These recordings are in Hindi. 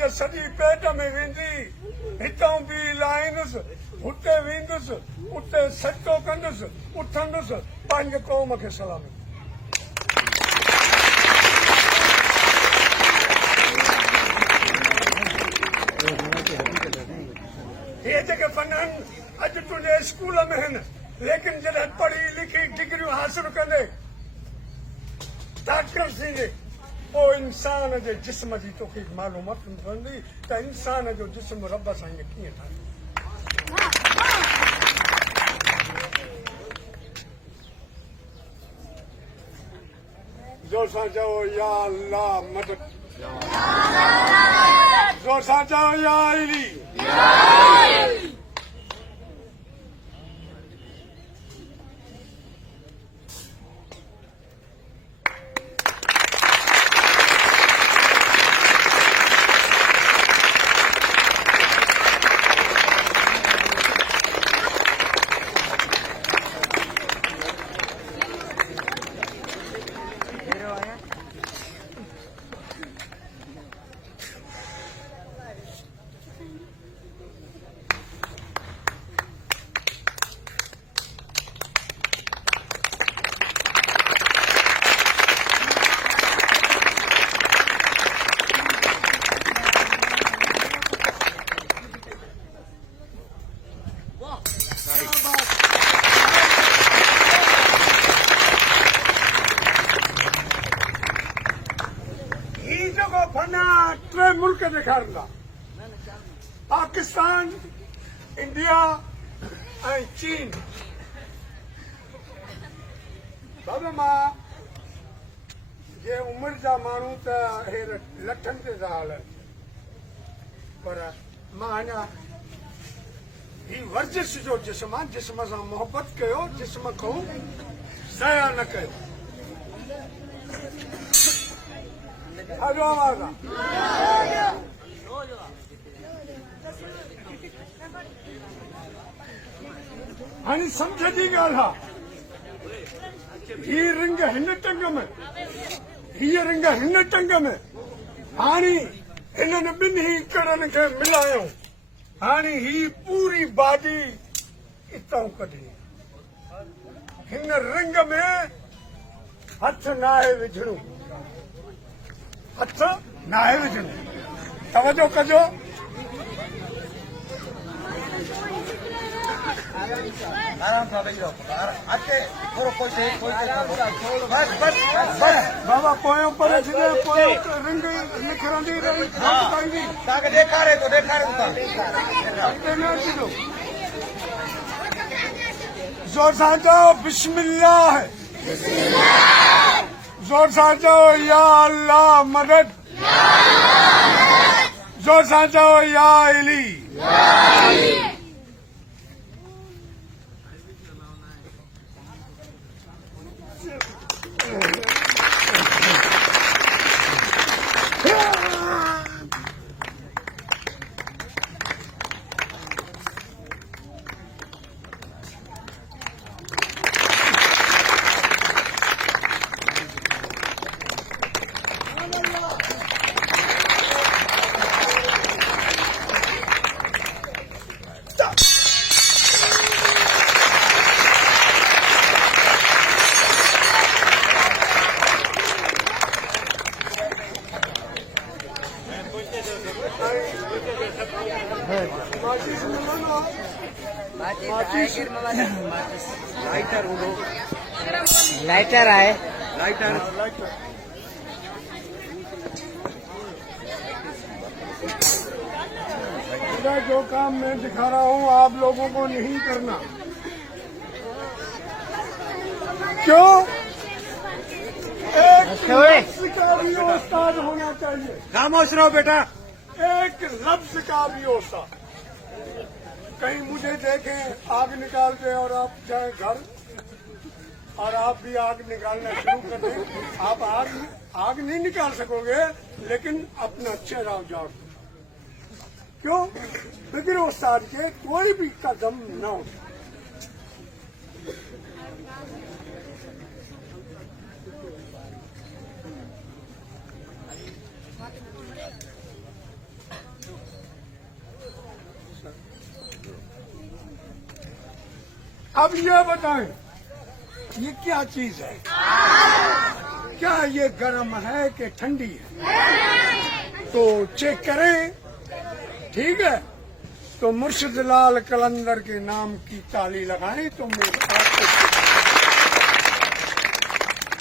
हीअ सॼी पेट में वेंदी, हितां बि लाहींदुसि, हुते वेंदुसि, उते सचो कंदुसि, उथंदुसि, पंहिंजे क़ौम खे सलामी। ये जेके फन आहिनि अॼु तुंहिंजे स्कूल में आहिनि, लेकिन जॾहिं पढ़ी लिखी डिग्रियूं हासिल कंदे डॉक्टर थींदे पोइ इंसान जे जिस्म जी तोखे मालूमात पवंदी त इंसान जो जिस्म रब सां ईअं कीअं ठाहे। जोर सां चओ या अल्लाह मदद, जोर सां चओ या अली। टे मुल्क ॾेखारींदा, पाकिस्तान, इंडिया ऐं चीन। बाबा मां जे उमिरि जा माण्हू त हे लठनि ते था हलनि, पर मां अञा ही वर्जिश जो जिस्म आहे, जिस्म सां मोहबत कयो, जिस्म खां ज़या न कयो। हलो आवाज़ आहे। हाणे सम्झ जी ॻाल्हि आहे, हीअ रिंग हिन टंग में, हीअ रिंग हिन टंग में, हाणे हिननि ॿिन्ही कड़नि खे मिलायूं, हाणे ही पूरी बाजी हितां कढी, हिन रिंग में हथ नाहे विझणो, हथ नाहे विझणो। तवजो कजो। आराम सां वेही रहो, अचे थोरो कोई बस बस बस बाबा पोयों पर छॾे, पोयों रिंग निकिरंदी रही, तव्हांखे ॾेखारे थो ज़ोर सां चओ बिस्मिल्लाह, जोर सां चओ या अल्लाह मदद, जोर सां चओ या अली। लाइटर आहे, लाइटर। जो काम मैं दिखा रहा हूँ आप लोगों को नहीं करना। क्यों? एक लफ्ज का भी उस्ताद होना चाहिए। खामोश रहो बेटा। एक लफ्ज का भी उस्ताद। कहीं मुझे देखें आग निकालते और आप जाए घर और आप भी आग निकालना शुरू कर दें, आप आग नहीं निकाल सकोगे, लेकिन अपना चेहरा उजाड़ दो। क्यों? बगैर उस्ताद के कोई भी कदम न उठे। अब ये बताएं, ये क्या चीज है? क्या ये गर्म है कि ठंडी है? तो चेक करें, ठीक है? तो मुर्शिद लाल कलंदर के नाम की ताली लगाएं तो मेरे आपको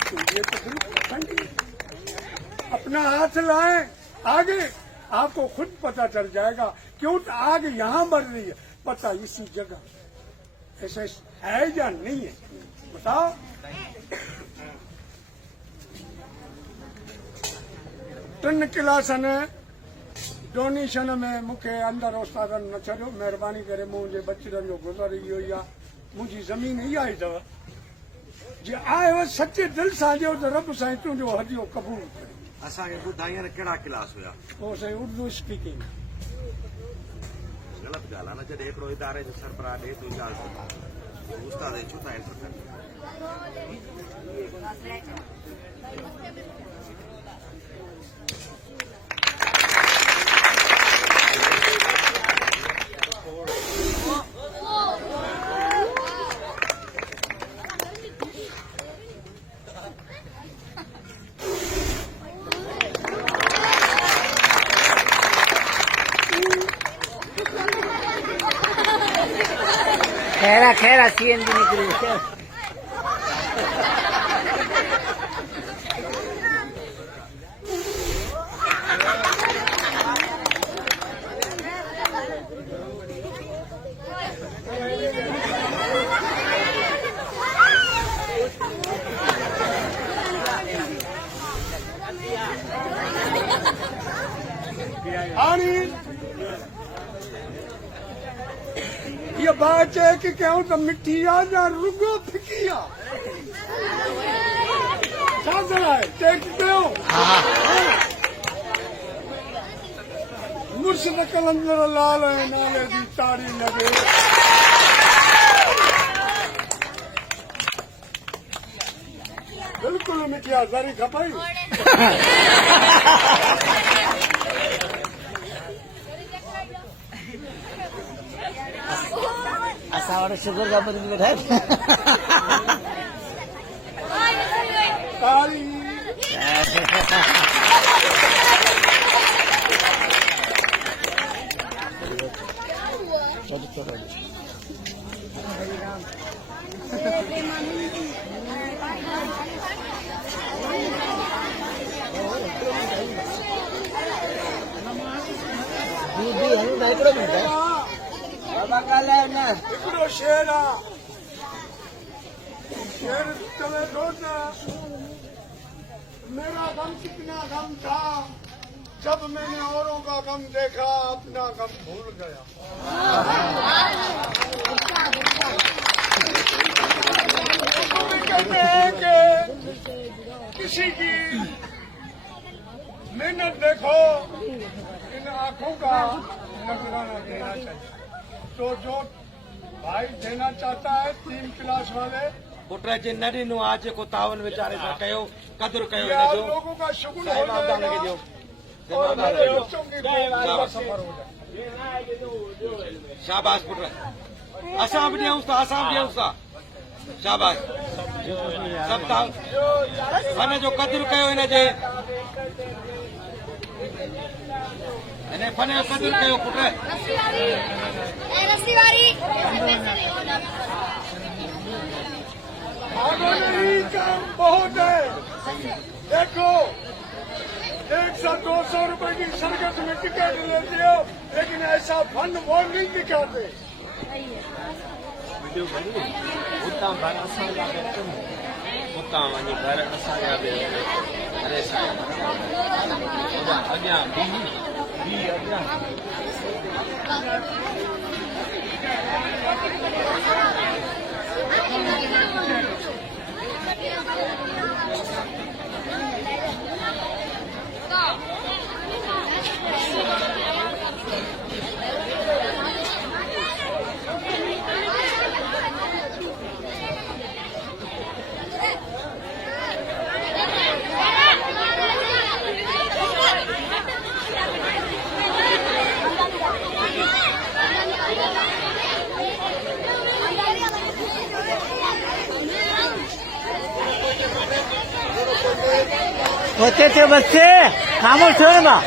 तो ये तो बिल्कुल ठंडी है। अपना हाथ लाएं आगे, आपको खुद पता चल जाएगा क्यों आग यहाँ बढ़ रही है। पता इसी जगह ऐसा है या नहीं है, बताओ। टिन क्लासन डोनेशन में मूंखे अंदर उस्तादनि न छॾियो, महिरबानी करे मुंहिंजे बचड़नि जो गुज़र इहो ई आहे। मुंहिंजी ज़मीन इहा ई अथव, जे आयो सचे दिलि सां ॾियो त रब साईं तुंहिंजो हदियो क़बूल करे। असांखे ॿुधाईं कहिड़ा क्लास हुया? पोइ साईं उर्दू स्पीकिंग। ग़लति ॻाल्हि आहे न, जॾहिं हिकिड़ो इदारे जो सरबराह ॾे थो इजाज़त, उस्ताद छो था एंटर कनि? खैरा खैरा सीएनजी निकली है। ये बात है कि क्यों तो मिट्टी आ या रुगो फिकिया साजरा है टेक क्यों मुर्शिद कलंदर लाल नाले दी ताड़ी लगे। बिल्कुल मिटिया जरी खपाई। असा और शुगर का बदल में है। ताड़ी हिकिड़ो शेर आहे, शेर चवे थो त मेरा गम कितना गम था जब मैंने औरों का गम देखा अपना गम भूल गया। कहते हैं कि किसी की मेहनत देखो, इन आंखों का नजराना देना चाहिए। तो जो भाई देना चाहता है 3 क्लास वाले पुट जे न ॾिनो आहे, जेको तावन वीचारे सां कयो, क़दुरु कयो या हिन जो। लोगों का शुक्र हो साहिब आबदान खे जाएगा ॾियो। और मेरे बच्चों की पूरा सफर हो जाए। शाबाश पुट, असां बि ॾियूंसि था, असां बि ॾियूंसि था। शाबाश, सभु तव्हां फन जो क़दुरु कयो, हिन जे हिन फन जो क़दुरु कयो पुट। आगे काम बहुत है। देखो 100-200 रुपए की सरकत में टिकट लेते हो, लेकिन ऐसा फन वो नहीं दिखाते। उतां घर असांजा बि अचनि, उतां वञी घर असांजा बि अरे साईं अॻियां ॿी अॻियां होते थे बच्चे खामोश छोड़ बा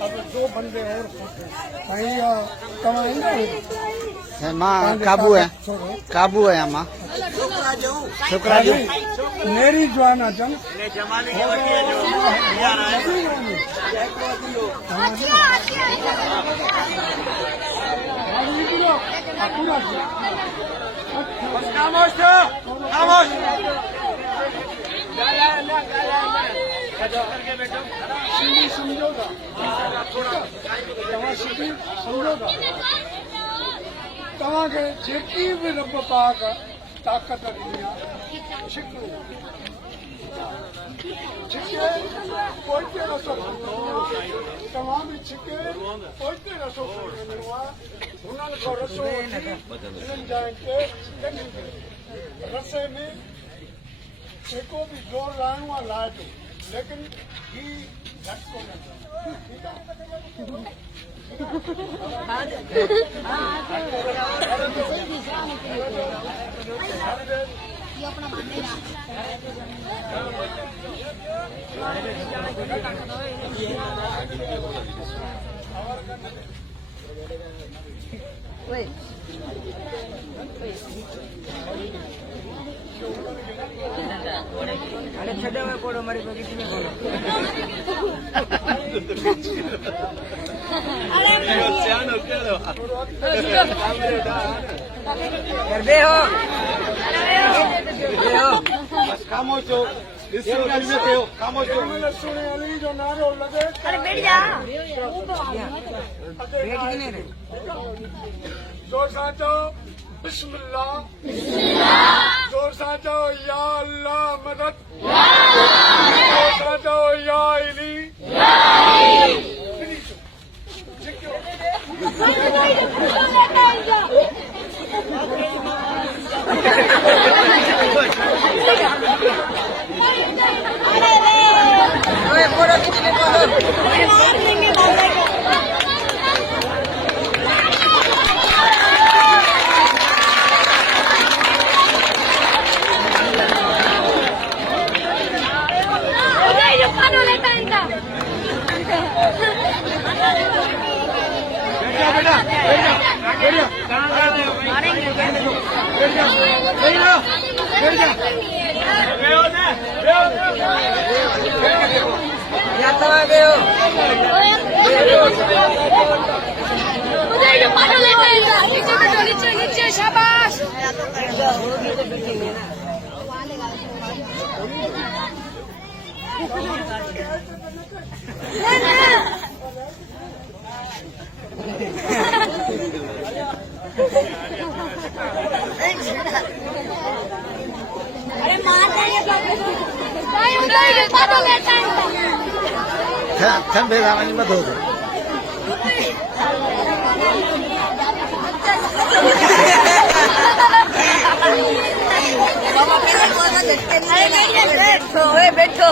अब 2 बंदे और भाई कमाएंगे माँ काबू है माँ छोकरा जो मेरी जवाना जंग खामोश थो खामोश सिंधी समझोगा तव्हां सिंधी समझोगा तव्हांखे जेकी बि रब पाक ताक़त ॾिनी आहे छिके पोइते रसो तव्हां बि छिके पोइते रसो वञिणो आहे हुननि खां रसो हिननि जाइनि ते रसे में जेको बि ज़ोर लाइणो आहे लाइजो लेकिन ही झटको न ठीकु आहे अरे छड़े हुए कोड़ो मरी को किसी में कोड़ो कर दे हो बस खामोश हो खामोश हो सुने अली जो नारो लगे अरे बैठ जा जोर सां चओ बिस्मिल्लाह जोर सां चओ या अल्लाह मदद जोर सां चओ या इली नीचे शाबाश अरे मारता है ठंडे रामानी मत हो बैठो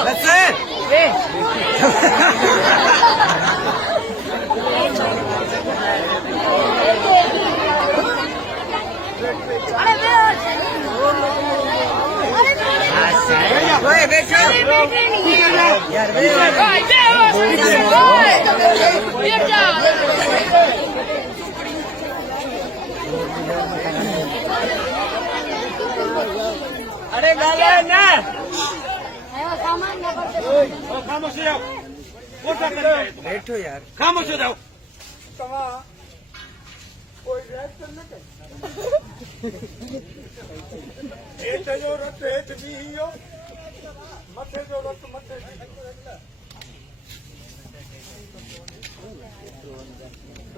अरे गाले ना सामान खामोश हो कोठा कर जाए तो बैठो यार। खामोश हो जाओ। तव्हां कोई रेत न कई हेठ जो रत हेठ बीहो मथे जो रत मथे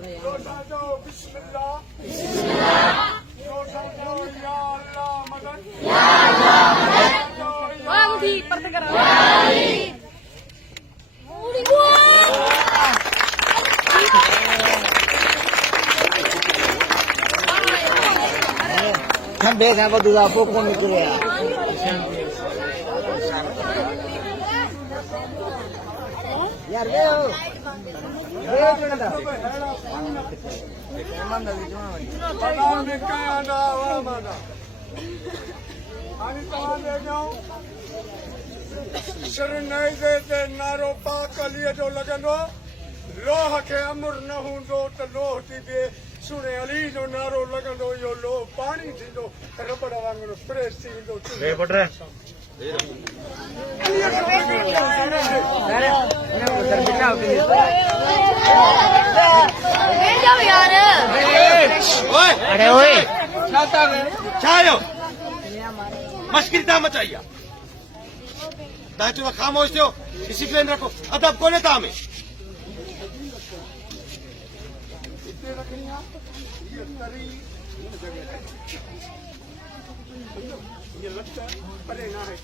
जोशा जो बिस्मिल्लाह जोशा जो या अल्लाह मदद बाबूजी पर्द करो हम बेसा બધું આપો કોણ નીકળે यार वेओ भॻवान में कया ना वामाना हाणे तव्हां ॾिजो शरनाई ते नारो पाक अलीअ जो लॻंदो लोह खे अमुर न हूंदो त लोह थी थिए सुणे अली जो नारो लॻंदो इहो लोह पाणी थींदो रबड़ वांगुरु फ्रेश थी वेंदो बैठ जाओ यार ओए अरे ओए चायो मस्किरी था मचाइया ताकि खामोश थियो डिसिप्लिन रखो अदब कोने था में हिते रखणी आहे हीअ तरी हीअ लत परे न आहे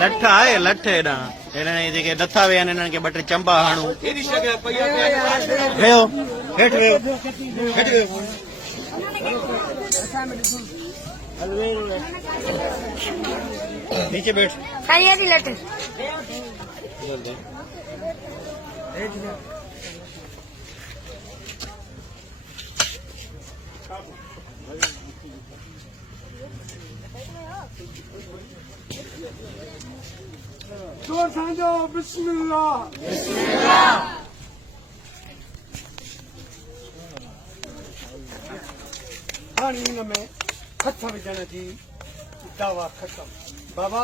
लठ आहे लठ हेॾां हिननि जेके नथा विया आहिनि हिननि खे ॿ टे चंबा हणूं एडी जगह पया वेहो हेठि वेहो हेठि वेहो नीचे बैठ खाइए दी लट जोर सां जो बिस्मिल्लाह हाणे हिन में हथ विझण जी दावा ख़तम बाबा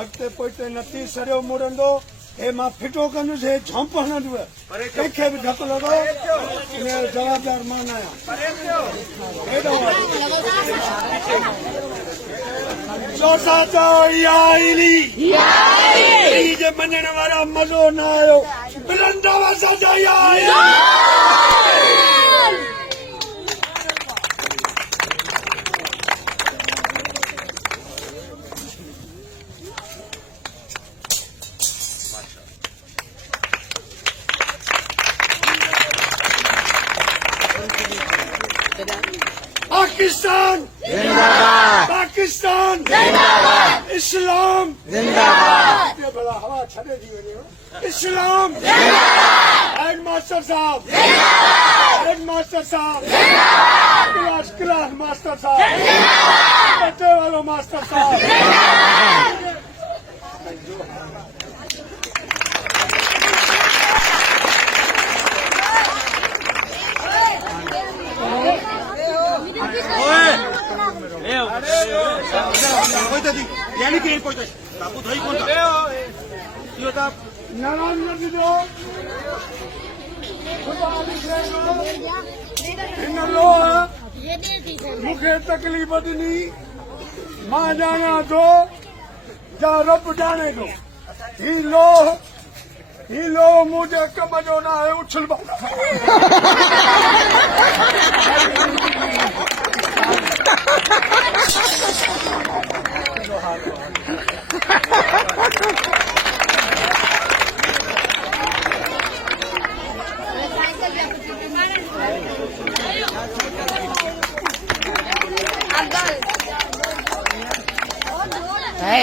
अॻिते पोइते न थी सरियो मुड़ंदो हे मां फिटो कंदुसि हे झंप हणंदव कंहिंखे बि धकु लॻो इन जो जवाबदार मां न आहियां चौथा चओ या इली जे मञण वारा मज़ो न आयो बुलंद आवाज़ सां या इली पाकिस्तान जिंदाबाद पाकिस्तान जिंदाबाद इस्लाम जिंदाबाद ये बड़ा हवा छड़े दी वञे इस्लाम जिंदाबाद हेड मास्टर साहब जिंदाबाद हेड मास्टर साहब जिंदाबाद क्लास मास्टर साहब जिंदाबाद बच्चे वालों मास्टर साहब जिंदाबाद यानी कि कोई बापू धोई कोन था इहो त नाराज न थींदो हिन लोह मूंखे तकलीफ़ ॾिनी मां ॼाणा थो जा रब ॼाणे थो ही लोह मुंहिंजे कम जो न आहे उछल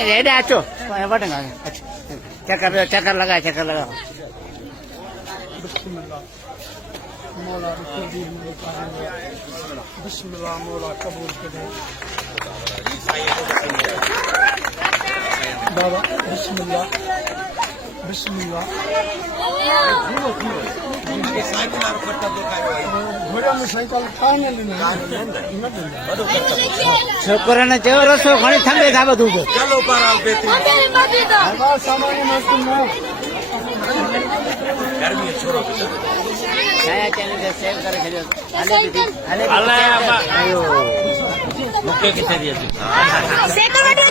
रेडा अचो वठंगा चक्कर लगा मौला बिस्मिल्लाह मौला कबूल करे बाबा बिस्मिल्लाह એ સાયકલ કરતા દેખાયો ઘોડાની સાયકલ કાંઈ નથી છોકરાને જેવો રસ્તો ઘણી ઠંડી આ બધું છે ચાલો પાર આવ બેટી આવા સામાન્ય વસ્તુ ન ગરમી છોરો કયા ચેનલ સેવ કરે છે હાલે આમાં મુખ્ય કિચરી હતી સેકન્ડ